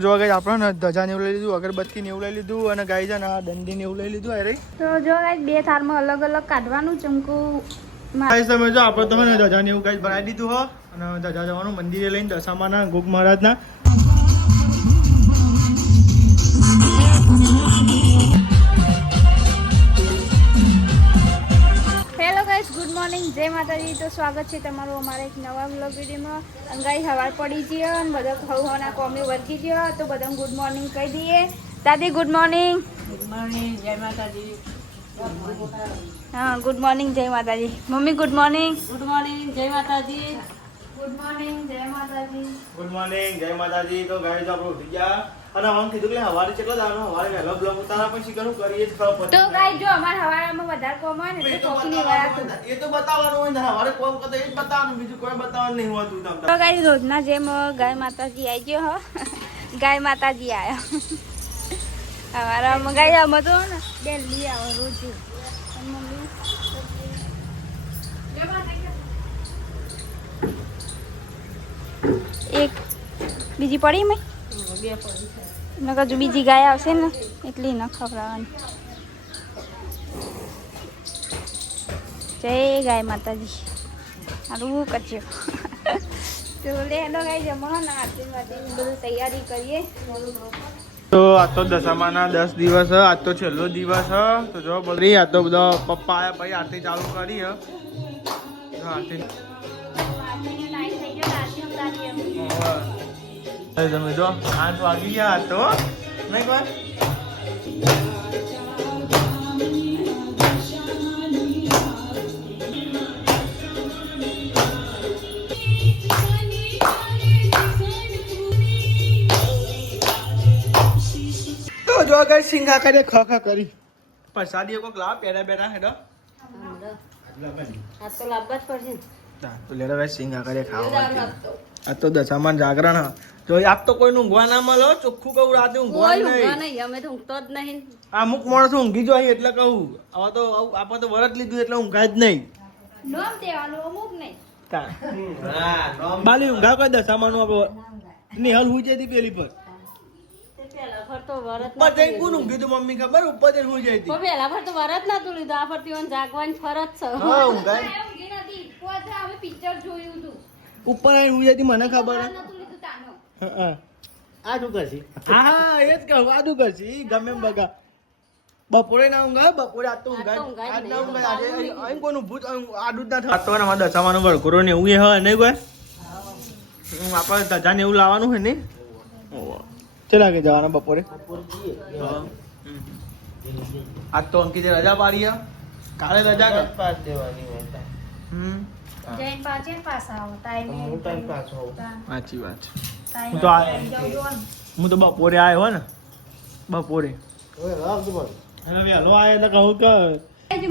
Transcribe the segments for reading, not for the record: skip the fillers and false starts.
જો ગાઈસ આપણે ધજા ને એવું લઈ લીધું, અગરબત્તી ને એવું લઈ લીધું અને ગાઈસ છે ને આ દંડી ને એવું લઈ લીધું. અરે તો જો ગાઈસ બે થારમાં અલગ અલગ કાઢવાનું ચમકુ. ગાઈસ તમે જો આપણે તો ને ધજા ને એવું ગાઈસ બનાવી દીધું હો અને ધજા જવાનું મંદિરે લઈને દશામાના ગોગ મહારાજના. હેલો ગાઈસ, ગુડ મોર્નિંગ, જય માતાજી. તો સ્વાગત છે તમારું અમારા એક નવા વ્લોગ વિડીયોમાં. ગાઈસ સવાર પડી ગઈ અને બધા ખવવાના કોમે વર્ગી ગયો તો બધાને ગુડ મોર્નિંગ કહી દઈએ. દાદી ગુડ મોર્નિંગ. ગુડ મોર્નિંગ, જય માતાજી. હા, ગુડ મોર્નિંગ, જય માતાજી. Mummy good morning. Good morning, જય માતાજી. ગુડ મોર્નિંગ, જય માતાજી. ગુડ મોર્નિંગ, જય માતાજી. તો ગાઈસ આપણે ઉઠી ગયા અને આમ કીધું કે હવારે કેટલો દાનો હવારે વહેલો બ્લોગ ઉતારા પણ શીખવાનું કરીએ જ ખબર પડે. તો ગાઈસ જો અમાર હવારમાં વધારે કોમ હોય ને એટલે કોકીની વાળા એ તો બતાવવાનું હોય ને હવારે કોમ કરતા એ જ બતાવવાનું, બીજું કોઈ બતાવવાનું નહીં હોતું તમને. તો ગાઈસ રોજના જેમ ગાય માતાજી આવી ગયો હો. ગાય માતાજી આયા અમારા ગાય આમાં તો ને ડેલી આવે રોજ. એક બીજી પડી મેં બે પડી નકર જો બીજી ગાય આવશે ને એટલી ન ખવડાવવાની. જય ગાય માતાજી. સારું કરજો. તો લેડો ગાય જમવાનો આરતી માટે બધું તૈયારી કરીએ. તો આજ તો દશામાના 10 દિવસ હ, આજ તો છેલ્લો દિવસ હ. તો જો બધી આ તો બધા પપ્પા આયા પછી આરતી ચાલુ કરી હ. આરતી તમે જો 8 વાગી ગયા તો નહીં કોઈ. તો જો કઈ સિંગા કરે ખખા કરી પ્રસાદી કોક લાવ પેડા બેડા હેડો આ તો લાવવા જ પડશે ને. તો લેડો કઈ સિંગા કરે ખાવા. આ તો દશામાન જાગરણ હ. જો આપ તો કોઈ ઊંઘવા ના મળે, ચોખ્ખું કહું, રાતે ઊંઘવા કોઈ ઊંઘવા નહીં. નહીં, અમે તો ઊંઘતો જ નહીં. આ અમુક માણસો ઊંઘી જાય એટલે કહું. હવે તો આપણે તો વરત લીધું એટલે ઊંઘાય જ નહીં. નોમ દેવાનું અમુક નહીં. બાલી ઊંઘા કોઈ દશામાનું આપણે નિહાલ હુઈ જતી પેલી પર. તે પહેલા ફર તો વરત ઉપર જઈને કોણ ઊંઘી તું મમ્મી ખબર? ઉપર જઈને હુઈ જતી. પણ પહેલા ફર તો વરત નતું લીધું, આ ફરતી ઓન જાગવાની ફરજ છે. હા ઊંઘાય. ઊંઘી નથી. પોતે અમે પિક્ચર જોયું હતું. ઉપર આવીને હુઈ જતી મને ખબર હે. નતું લીધું તાનો. હા આ શું કરશી? હા એ જ કહું, આ શું કરશી? ગમે એમ બગા બપોરે ના ઊંઘાય, બપોરે આજ તો ઊંઘાય. આજ ના ઊંઘાય, આજે અહીં કોઈનું ભૂત આડું જ ના થાય. તો મારા દશામાનું વરઘોડો ને એવું એ હોય નહીં કોઈ. આપણે ધજા ને એવું લાવવાનું હોય ને. ચલા કે જવાના બપોરે. આજ તો અંકિતે રજા પાડી હે. કાલે રજા પાસ દેવાની હોય. જૈન પાછે ને પાછા આવો ટાઈમે. સાચી વાત. ટાઈમ હું તો હું તો બપોરે આવ્યો હો ને બપોરે. હવે વહેલો આવ્યો એટલે કહું કે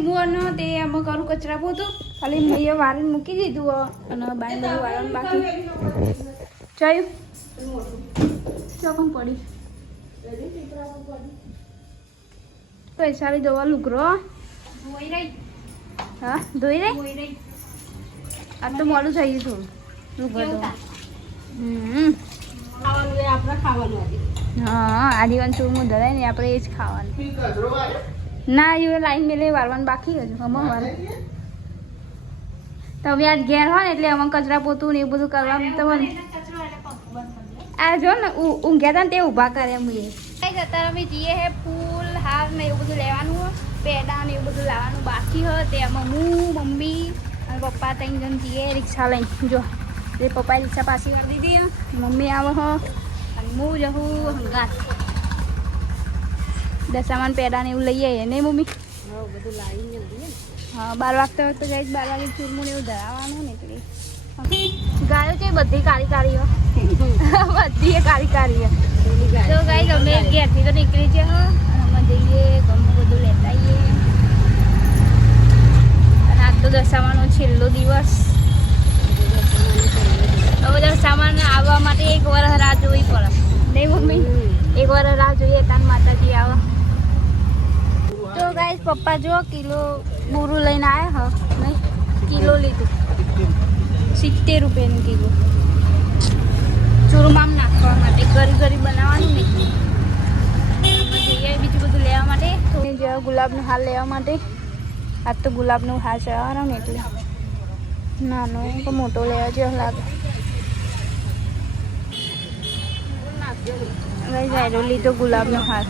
મુવાનો તે આમાં કરું કચરા પોતું ખાલી મેં વાળીને મૂકી દીધું અને બાય બધું વાળવાનું બાકી ચાયું ચોકમ પડી પૈસાની દવા લુગરો હા ધોઈ રહી. આ તો મોડું થઈ ગયું થોડું લુગરો ખાવાનું એ આપણે ખાવાનું હતું. હા આદિવાન ચૂરમું ધરાય ને આપણે એ જ ખાવાનું. ના એ લાઈન મેલે વાળવાનું બાકી હજુ આમાં વાર. તમે આજ ઘેર હોય ને એટલે આમાં કચરા પોતું ને એવું બધું કરવાનું તમને આ જો ને ઊંઘ્યા હતા ને તે ઊભા કરે એમ. અત્યારે અમે જઈએ હે ફૂલ હાર ને એવું બધું લેવાનું હોય, પેડા ને એવું બધું લાવવાનું બાકી હોય. તેમાં હું મમ્મી અને પપ્પા ત્રણ જણ જઈએ રિક્ષા લઈને. જો એ પપ્પાએ રિક્ષા પાછી કરી દીધી, મમ્મી આવે હો અને હું જવું હંગાત દશામાન પેડા ને એવું લઈ આવીએ નહીં મમ્મી? હા બધું લાવીને જઈએ ને. હા 12 વાગતા હોય તો જાય 12 વાગે ચૂરમું ને એવું ધરાવવાનું ને એટલે ગાયો છે બધી કાળી કાળી બધી એ કાળી કાળી. તો ગાય ગમે ઘેરથી તો નીકળી છે અને અમે જઈએ ગમે બધું લેતા આવીએ. અને આજ તો દશામાનો છેલ્લો દિવસ. હવે દશામાન આવવા માટે 1 વર્ષ રાહ જોવી પડે નહીં મમ્મી? 1 વર્ષ રાહ જોઈએ તાન માતાજી આવે. તો ગાઈસ પપ્પા જો કિલો બુરું લઈને આવ્યા હ નહીં કિલો લીધું 70 રૂપિયાનું કિલો. ચૂરમામ નાખવા માટે ગરી બનાવવાનું ને જઈએ બીજું બધું લેવા માટે તો ગુલાબનો હાર લેવા માટે આજ તો ગુલાબનો હાર ચડાવવાનો ને એટલે નાનો કે મોટો લેવા જેવો લાગે જાય લીધો ગુલાબનો હાર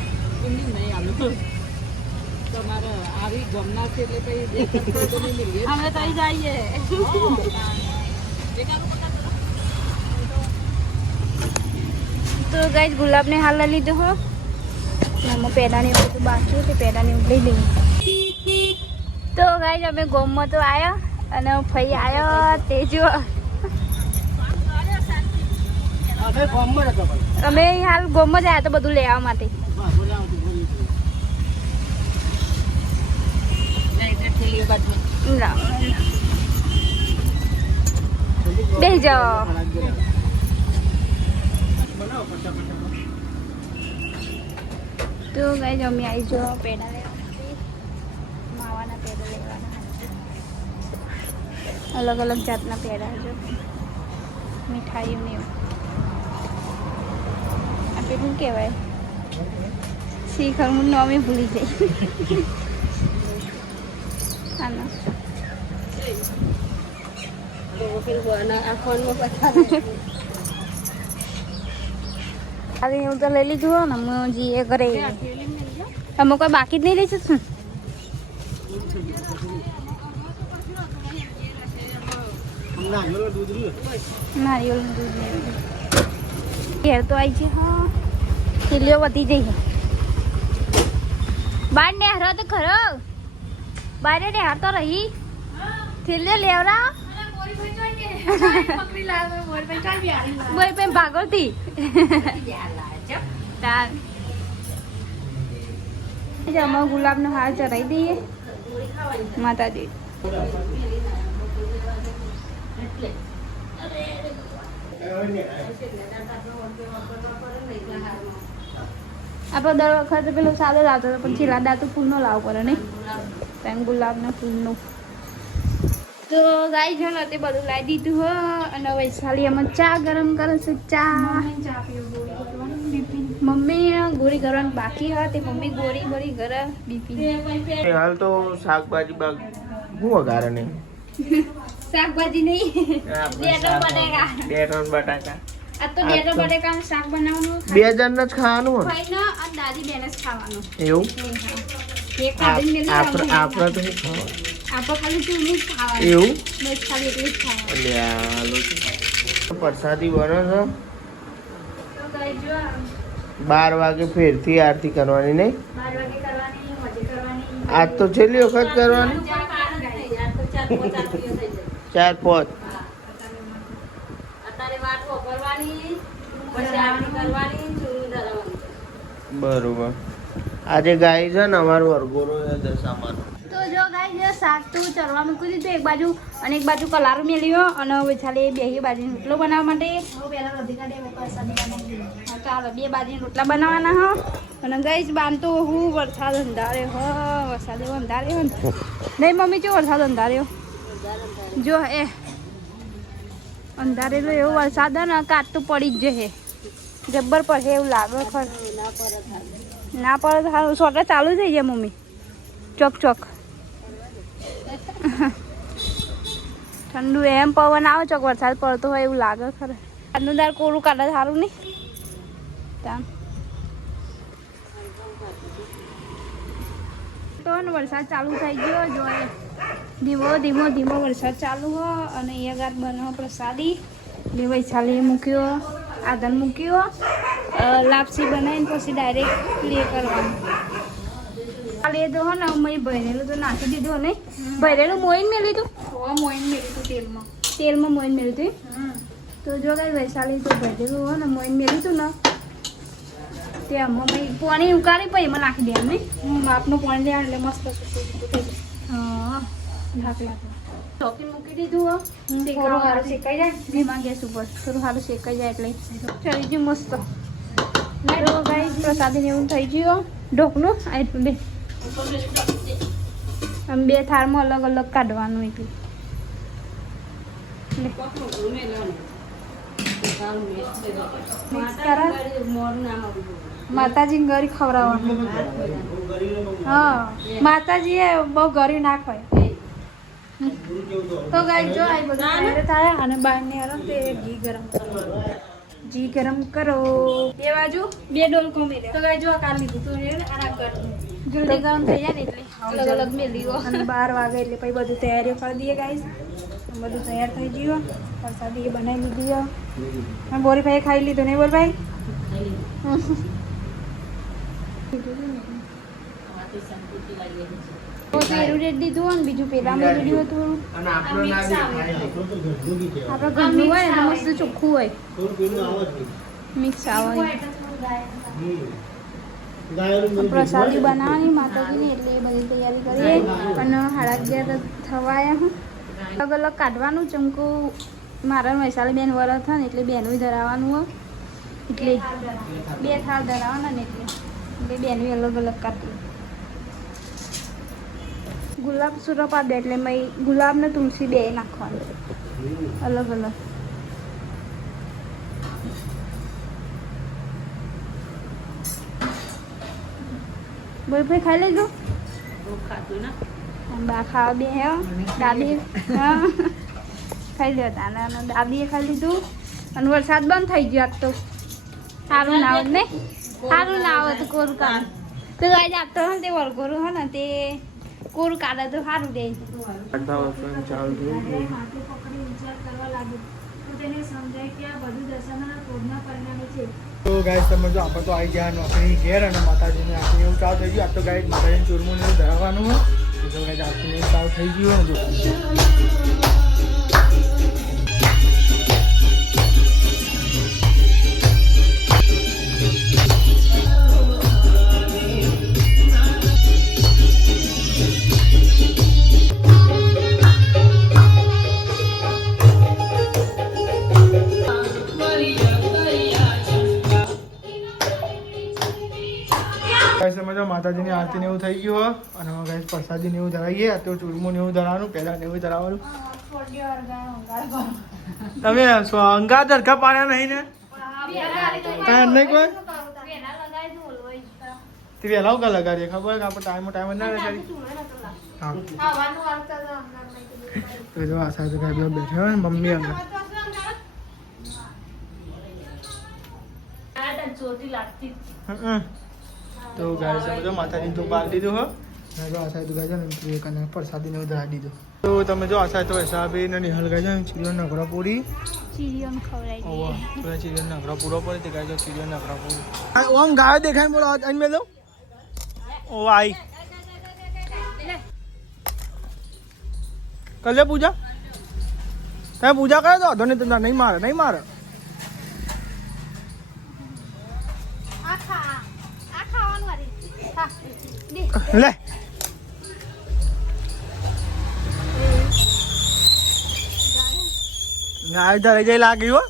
તો ગાઈસ ગુલાબને હાર લઈ લીધો હો એમાં પેડાની બધું બાકી તે પેડાની લઈ લઈએ તો ગાઈસ અમે ગોમમાં તો આવ્યા અને ફઈ આવ્યો તે જો અમે હાલ ગોમમાં જ આવ્યા તો બધું લેવા માટે બેસી જાઓ તો ગાઈસ અમે આવી જો પેડા લેવા માવાના પેડા લેવાના અલગ અલગ જાતના પેડા જો મીઠાઈઓ ને આ પેલું કહેવાય શીખર હું નામે ભૂલી જઈ આના હવે હું તો લઈ લીધું ને હું જીએ ઘરે અમે કોઈ બાકી જ નહીં લઈ શકશું નારિયેળનું દૂધ લઈ ઘેર તો આવી છે હા કિલ્લીઓ વધી જઈ છે બાર ને હાર તો ખરો બાર ને હાર તો રહી થેલીઓ લેવરા બોરી પેન ભાગવતી અમે ગુલાબનો હાર ચડાવી દઈએ માતાજી આપણે દર વખતે પેલું સાદો લાવતો હતો પણ છેલ્લા દાંતું ફૂલનો લાવવો પડે નહીં તેમ ગુલાબના ફૂલનું તો ગાઈ છે ને તે બધું લાવી દીધું હો અને વૈશાલી એમાં ચા ગરમ કરે છે ચા મમ્મી ગોળી કરવાની બાકી હતી તે મમ્મી ગોળી કરે બીપી હાલ તો શાકભાજી બાગ હું વઘારે નહીં શાકભાજી નહીં ડેટો બટાકા આ તો ડેટો બટાકાનું શાક બનાવવાનું 2 જણ જ ખાવાનું ભાઈને અને દાદી બેને જ ખાવાનું એવું એક ખાધીને મેલી આપણે તો શું ખાવાનું આપણે ખાલી ચૂરનું જ ખાવાનું એવું મેં ખાલી એટલું જ ખાવાનું અલ્યા પ્રસાદી બને છે તો ગાઈ જો 12 વાગે ફેરથી આરતી કરવાની નહીં 12 વાગે કરવાની મજે કરવાની આજ તો છેલ્લી વખત કરવાની 4-5 બરોબર આજે ગાય છે ને અમારો વરઘોડો છે દશામાં તો જો ગાય શાક તો ચરવા મૂકી દીધું એક બાજુ અને એક બાજુ કલારું મેલ્યો અને હવે ચાલે બે બાજુ રોટલો બનાવવા માટે ચાલો 2 બાજુ રોટલા બનાવવાના હો અને ગાઈસ બાંધતો હું વરસાદ અંધારે હો વરસાદ અંધારે હો નહીં મમ્મી જો વરસાદ અંધાર્યો જો એ અંધારે તો એવો વરસાદ ને કાટ તો પડી જ જશે જબ્બર પડે એવું લાગે ખર ના પડે તો સારું સોટા ચાલુ થઈ જાય મમ્મી ચોક ઠંડુ એમ પવન આવે ચોક વરસાદ પડતો હોય એવું લાગે ખરે આજનું દાર કોરું કાઢે સારું નહીં તો વરસાદ ચાલુ થઈ ગયો જો ધીમો વરસાદ ચાલુ હો અને એ ગાત બનાવો પ્રસાદી બે વૈશાલી મૂક્યો આદન મૂક્યો લાપસી બનાવીને પછી ડાયરેક્ટ પ્લે કરવાનું આ લીધો હો ને મેં ભરેલું તો નાખી દીધું ને ભરેલું મોઈન મેં લીધું તેલમાં મોઈન મેળ્યું હતું તો જો કઈ વૈશાલી તો ભરેલું હો ને મોઈન મેળ્યું હતું ને તેમાં મેં પાણી ઉકાળી પછી એમાં નાખી દે એમને માપનું પાણી લેવાનું એટલે મસ્ત હા ચોકી મૂકી દીધું થોડું સારું શેકાઈ જાય ધીમા ગેસ ઉપર થોડું સારું શેકાઈ જાય એટલે ચડી ગયું મસ્ત તો ગાઈસ પ્રસાદી એવું થઈ ગયું ઢોકનું આ એટલું બે આમ 2 થાળમાં અલગ અલગ કાઢવાનું એટલે સારું મિક્સ થઈ ગયું. મિક્સ કરા મોરું નામ આપી દઉં. માતાજીને ગરી ખવડાવવાનું હા માતાજીએ બહુ ગરી ના ખાય તો ગાઈ જો આ બધું તૈયાર થાય અને બહારની આરો તે ઘી ગરમ કરો ઘી ગરમ કરો બે બાજુ બે ડોલ કોમી દે તો ગાઈ જો આ કાઢી લીધું તો આના કર જલ્દી ગરમ થઈ જાય ને એટલે અલગ અલગ મેલી દો અને 12 વાગે એટલે પછી બધું તૈયારી કરી દઈએ ગાઈસ બધું તૈયાર થઈ ગયું પ્રસાદી બનાવી લીધી અને બોરીભાઈ ખાઈ લીધું નહીં બોરભાઈ દીધું અને બીજું પેલામાં દીધું હતું આપણે ઘરનું હોય ને મસ્ત ચોખ્ખું હોય મિક્સ આવે પ્રસાદી બનાવવાની માતાજીની એટલે એ બધી તૈયારી કરીએ અને 11:30 થવાયા હું અલગ અલગ કાઢવાનું ચમકું મારા વૈશાલી બેન વરસ થાય ને એટલે બેનું ધરાવવાનું હોય એટલે 2 થાળ ધરાવવાના ને એટલે બેનું અલગ અલગ કાઢીએ ગુલાબ સુરો પાડે એટલે મેં ગુલાબ ને તુલસી બે નાખવાનું અલગ અલગ બોલભાઈ ખાઈ લેજો ખાતું ના બા ખાવા બે હે દાદી હા ખાઈ લ્યો તાના દાદીએ ખાઈ લીધું અને વરસાદ બંધ થઈ ગયો આજ તો સારું ના આવત ને સારું ના આવત કોરું કાઢ તો આજે આપતો હોય ને તે વરઘોરું હોય ને તે કોરું કાઢે તો સારું રહે તો ગાઈસ તમે જો આપણે તો આવી ગયા નોકરી ઘેર અને માતાજીને આખી એવું ચાલુ થઈ ગયું આ તો ગાઈસ માતાજીને ચૂરમું ને એવું ધરાવવાનું હોય તો ગાઈસ આખી એવું ચાલુ થઈ ગયું ને માતાજીની આરતી ને એવું થઈ ગયું અને ગાઈસ પ્રસાદી ને એવું ધરાવીએ આ તો ચૂરમું ને એવું ધરાવવાનું પહેલા ને એવું ધરાવવાનું તમે અંગા ધરખા પાડ્યા નહીં ને નહીં કોઈ તે વહેલા ઉગા લગાડીએ ખબર કે આપણે ટાઈમ ના લગાડી હા તો જો આ સાથે ગાય બેઠા હોય ને મમ્મી અંગા તો ગાય સમજો માતાજી તો બાર દીધું હો જો આ સાઈડ ગાય ને કને પ્રસાદી ને ઉધરા દીધું તો તમે જો આ સાઈડ તો હિસાબે ને નિહલ ગાય છે ચીરિયો નગરા પૂરી ચીરિયો ખવડાવી ઓવા તો ચીરિયો નગરા પૂરો પડે તે ગાય ચીરિયો નગરા પૂરી ઓમ ગાય દેખાય બોલો આજ મે દો ઓ આઈ કલે પૂજા તમે પૂજા કરે તો અધો ને તમને નહીં મારે લે ગાય ધરે જઈ લાગી હો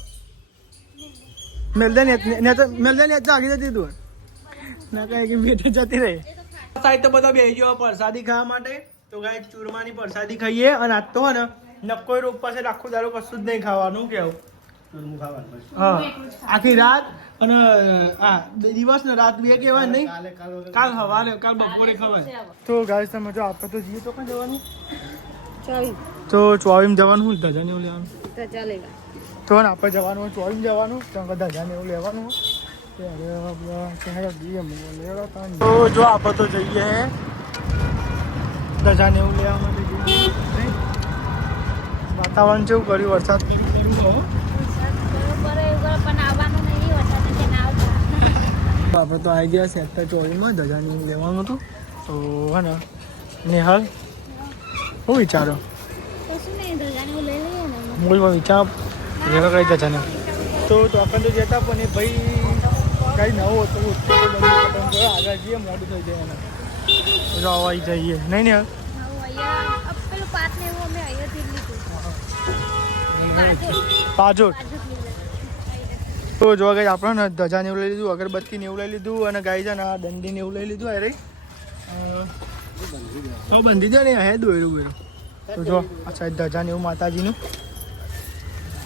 મેલદે ને આગી જતી તું ના કહે કે બેઠે જતી રહી સાઈડ તો બધા બેસી ગયો પ્રસાદી ખાવા માટે તો ગાય ચૂરમાની પ્રસાદી ખાઈએ અને આજ તો ને નક્કોઈ રોગ પાસે આખું દારૂ કશું જ નહીં ખાવાનું કેવું હા આખી રાત અને આ દિવસ ને રાત બે કહેવાય નહીં કાલ સવારે કાલ બપોરે ખવાય તો ગાય તમે જો આપણે તો જઈએ તો ક્યાં જવાનું તો 24 જવાનું હોય ધજાને એવું લેવાનું તો ને આપણે જવાનું હોય 24 જવાનું તો ધજાને એવું લેવાનું તો જો આપણે તો જઈએ ધજાને એવું લેવા માટે જઈએ વાતાવરણ કેવું કર્યું વરસાદ આપણે તો આવી ગયા સેક્ટર 24 ધજાની લેવાનું હતું તો હે ને નેહલ શું વિચારો મૂળમાં વિચાર લેવા કઈ ધજાને તો આપણે તો જતા પણ એ ભાઈ કઈ નવો હતો આગળ જઈએ મોડું થઈ જાય એને રવાઈ જઈએ નહીં ને પાજોટ તો જોવા ગઈ આપણે ને ધજા ને એવું લઈ લીધું અગરબત્તી ને એવું લઈ લીધું અને ગાય છે ને આ દંડી ને એવું લઈ લીધું અરે તો બંધી દે ને હે દોયરું બેરું તો જો આ સાઈડ ધજા ને એવું માતાજીનું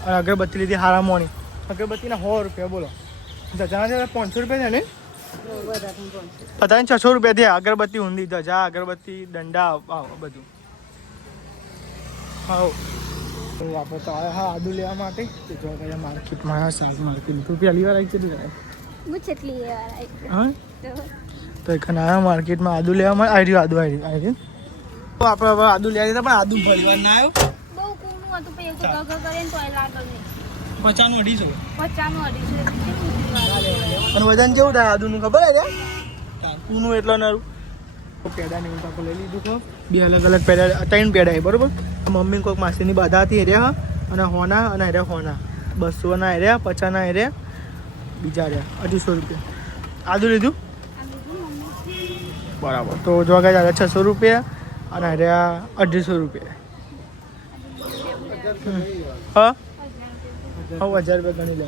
અને અગરબત્તી લીધી હારા મોણી અગરબત્તીના 100 રૂપિયા બોલો. ધજાના 500 રૂપિયા છે ને? પતા નહીં 600 રૂપિયા થયા. અગરબત્તી ઊંધી ધજા અગરબત્તી દંડા બધું. હા આપણે તો આવ્યા હા આદુ લેવા માટે. જો કયા માર્કેટમાં શાક માર્કેટ તું પહેલી વાર આવી છે હા તો એખાને આવ્યા માર્કેટમાં આદુ લેવા માટે. આવી રહ્યું આદુ આવી રહ્યું. તો આપણે હવે આદુ લેવા દીધા પણ આદુ ભરવા ના આવ્યો. બહુ કૂણું હતું પણ એક ગગ કરે ને તોય લાગે નહીં. 50 50 અને વજન કેવું થાય આદુનું ખબર છે કૂનું એટલો નરું. પેડા ને એવું આપણે લઈ લીધું તો 2 અલગ અલગ પેડા 3 પેડા બરોબર. મમ્મી કોઈક માસીની બાધા હતી એરિયા અને હોના અને એરિયા હોના 200 ના એરિયા 50 ના એરિયા બીજા રહ્યા 250 રૂપિયા. આદુ લીધું બરાબર. તો જો ગાય 600 રૂપિયા અને એરિયા 250 રૂપિયા. હા 1000 રૂપિયા ગણી લે.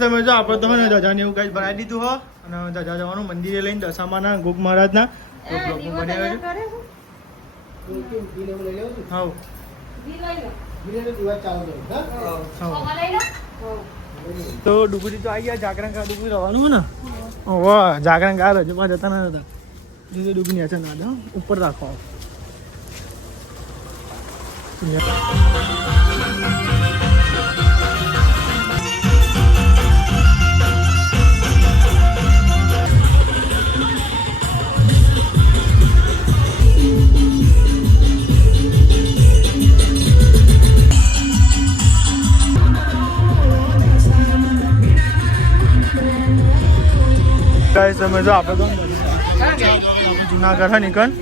તમે જો આપણે તો ને ધજાને એવું કઈ બનાવી દીધું હો અને ધજા જવાનું મંદિરે લઈને દશામાના ગોપ મહારાજના તો ડુગરી તો આવી ગયા. જાગરણ કા ડુગરી રહેવાનું ને વાહ જાગરણ કા રજમાં જતા ના હતા. દીદી ડુગરી અચાનક ના દો ઉપર રાખો. તમે જો આપણે જુનાગઢ હા નીકળ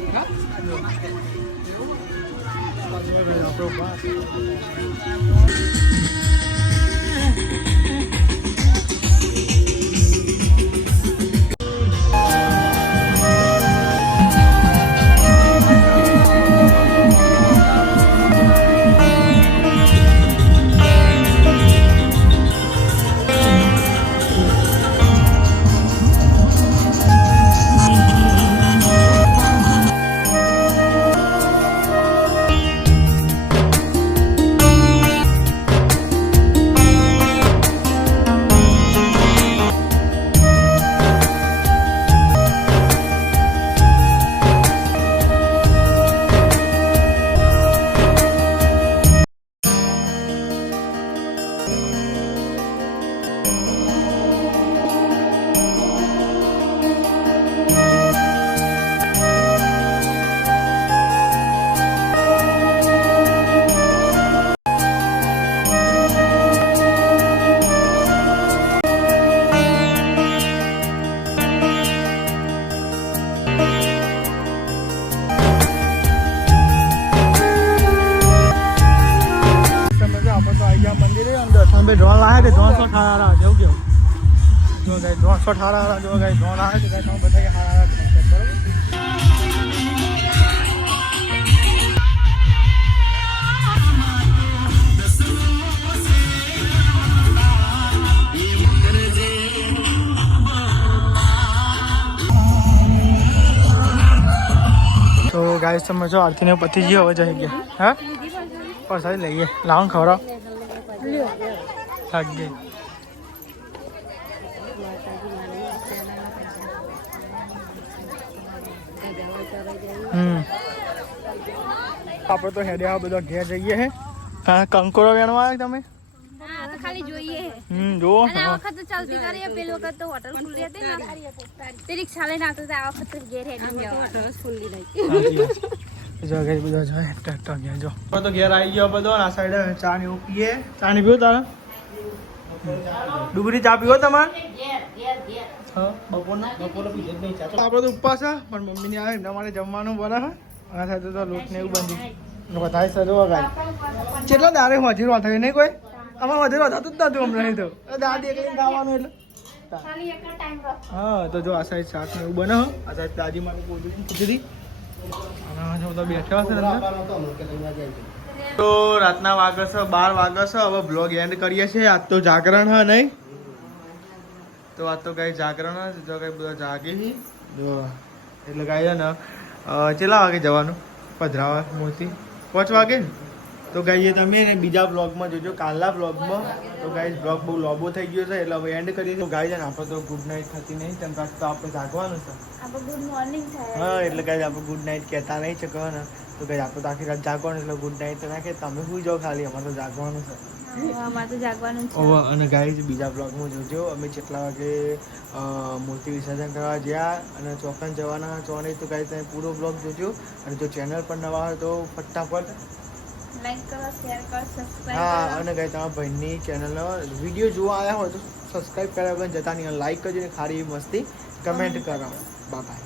ડ્રોન લાવે કે 318 જેવું કેવું જો ગાય 318 જો ગાય ડ્રોન આવે છે ગાય બધા હારા બરાબર. તો ગાય તમે જો આરતીને પતિ જી હવે જઈ ગયા હા પસાઈ લઈએ લાવણ ખવડાવ થાક ગઈ. આપણે તો હેડે આ બધા ઘેર જઈએ હે. હા કંકોરો વેણવા આવ્યા તમે? હા તો ખાલી જોઈએ. જો અને આ વખત તો ચાલતી કરીએ પેલી વખત તો હોટલ ખુલ્લી હતી ને તે રિક્ષા લઈને આવતો આ વખત તો ઘેર હેડી હોટલ ખુલ્લી રહી. જો ઘેર બધા જો ટ્રેક્ટર ઘેર જો તો ઘેર આવી ગયો બધો. આ સાઈડ ચા ને એવું પીએ. ચા ને પીવો તારા ડુગરી ચા પીવો તમારે? આપડે તો ઉપવાસ છે પણ મમ્મી ની આવે એમના માટે જમવાનું બને. આ સાથે તો લોટ ને એવું બંધી વધારે સજો ગાય કેટલા દારે હજીરો થાય નહીં કોઈ આમાં હજીરો થતું જ નતું અમને નહીં તો દાદી એકલી ખાવાનું એટલે હા. તો જો આ સાઈડ શાક ને એવું બને. આ સાઈડ દાદી માટે પૂછી અને બધા બેઠા હશે તો રાતના વાગે છે 12 વાગે છે. હવે બ્લોગ એન્ડ કરીએ છીએ. આજ તો જાગરણ હે નહીં તો આજ તો કઈ જાગરણ જો કઈ બધા જાગી જો એટલે કઈ છે ને કેટલા વાગે જવાનું પધરાવા મોતી 5 વાગે ને તો ગાઈએ તમે ને બીજા બ્લોગમાં જોજો, કાલના બ્લોગમાં. તો ગાઈઝ બ્લોગ બહુ લોબો થઈ ગયો છે એટલે હવે એન્ડ કરીએ. તો ગાઈઝ આપણે તો ગુડ નાઇટ થતી નહીં, તેમ પાછું તો આપણે જાગવાનું છે. આપણે ગુડ મોર્નિંગ થાય. હા એટલે ગાઈઝ આપણે ગુડ નાઇટ કહેતા નહીં શકવાના. તો ગાઈઝ આપણે તો આખી રાત જાગવાનું એટલે ગુડ નાઇટ તો ના કે તમે સુઈ જાઓ, ખાલી અમારે તો જાગવાનું છે. અમારે તો જાગવાનું છે. અને ગાઈઝ બીજા બ્લોગમાં જોજો અમે કેટલા વાગે મૂર્તિ વિસર્જન કરવા ગયા અને ચોકન જવાના છો નહીં. તો ગાઈઝ તમે પૂરો બ્લોગ જોજો. અને જો ચેનલ પર નવા હોય તો ફટાફટ લાઈક કરો, શેર કરો, સબસ્ક્રાઇબ હા. કરો. અને ગાઈઝ તમારા ભાઈની ચેનલનો વિડીયો જોવા આવ્યા હોય તો સબસ્ક્રાઇબ કર્યા વગર જતા નહીં, લાઈક કરજો ને ખાલી મસ્તી કમેન્ટ કરો. Bye bye.